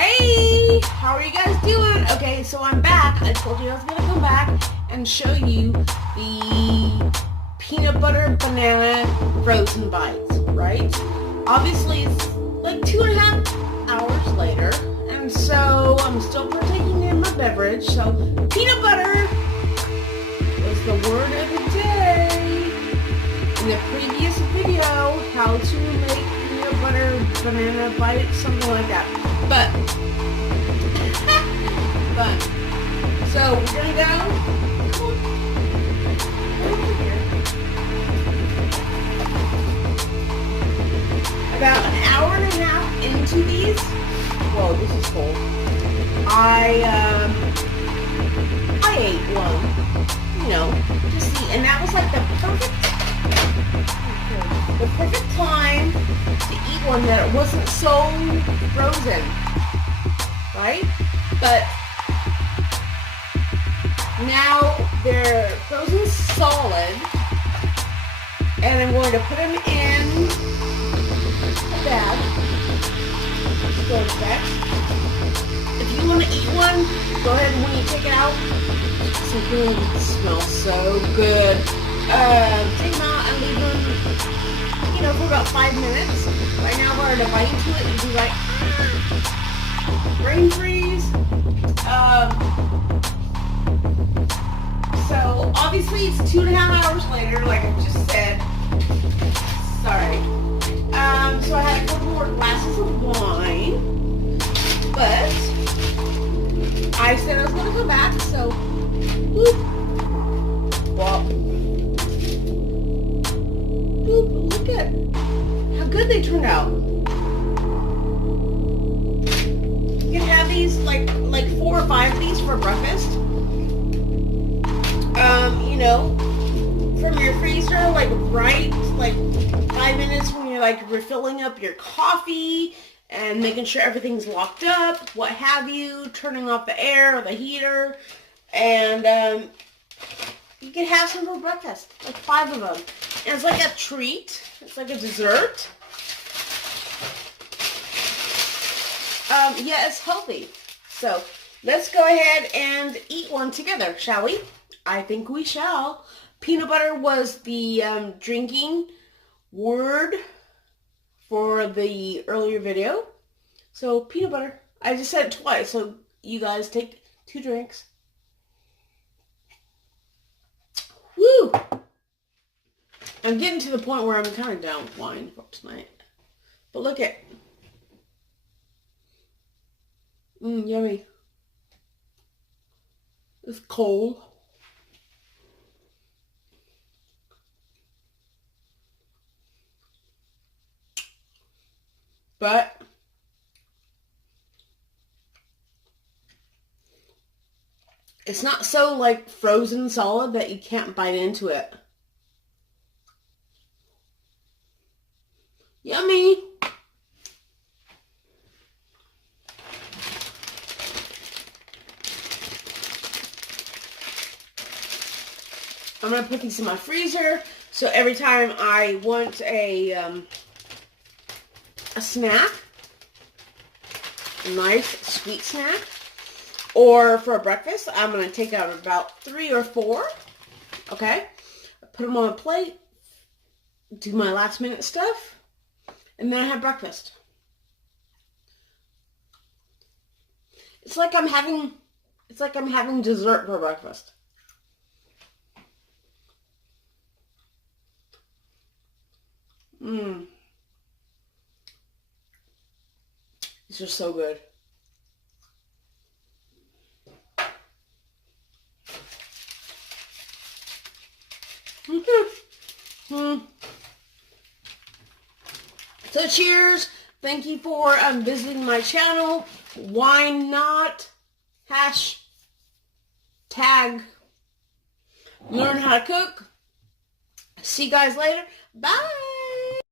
Hey, how are you guys doing? Okay, so I'm back. I told you I was going to come back and show you the peanut butter banana frozen bites, right? Obviously, it's like 2.5 hours later, and so I'm still partaking in my beverage. So, peanut butter is the word of the day. In the previous video, how to make peanut butter banana bites, something like that. But, so we're gonna go over here. About an hour and a half into these. Whoa, this is cold. I ate one, just see, and that was like the perfect time to eat one that it wasn't so frozen, right? But now they're frozen solid, and I'm going to put them in a bag. Go to bag. If you want to eat one, go ahead and when you take it out, it's so good. It smells so good. Take them out and leave them, for about 5 minutes. Right now, we're going to bite into it and be like, brain freeze. So obviously it's 2.5 hours later, like I just said. Sorry. So I had a couple more glasses of wine, but I said I was going to come back, so look at how good they turned out. You can have these like 4 or 5 of these for breakfast. From your freezer, right 5 minutes when you're refilling up your coffee and making sure everything's locked up, what have you, turning off the air or the heater, and you can have some for breakfast, 5 of them. And it's like a treat. It's like a dessert. Yeah, it's healthy. So let's go ahead and eat one together, shall we? I think we shall. Peanut butter was the drinking word for the earlier video. So peanut butter. I just said it twice, so you guys take 2 drinks. Woo! I'm getting to the point where I'm kind of down with wine for tonight. But look at... yummy. It's cold. But it's not so frozen solid that you can't bite into it. Yummy. I'm going to put these in my freezer, so every time I want a snack, a nice sweet snack, or for breakfast, I'm going to take out about 3 or 4, okay? Put them on a plate, do my last minute stuff, and then I have breakfast. It's like I'm having dessert for breakfast. These are so good. So cheers. Thank you for visiting my channel. Why not? #learn how to cook. See you guys later. Bye.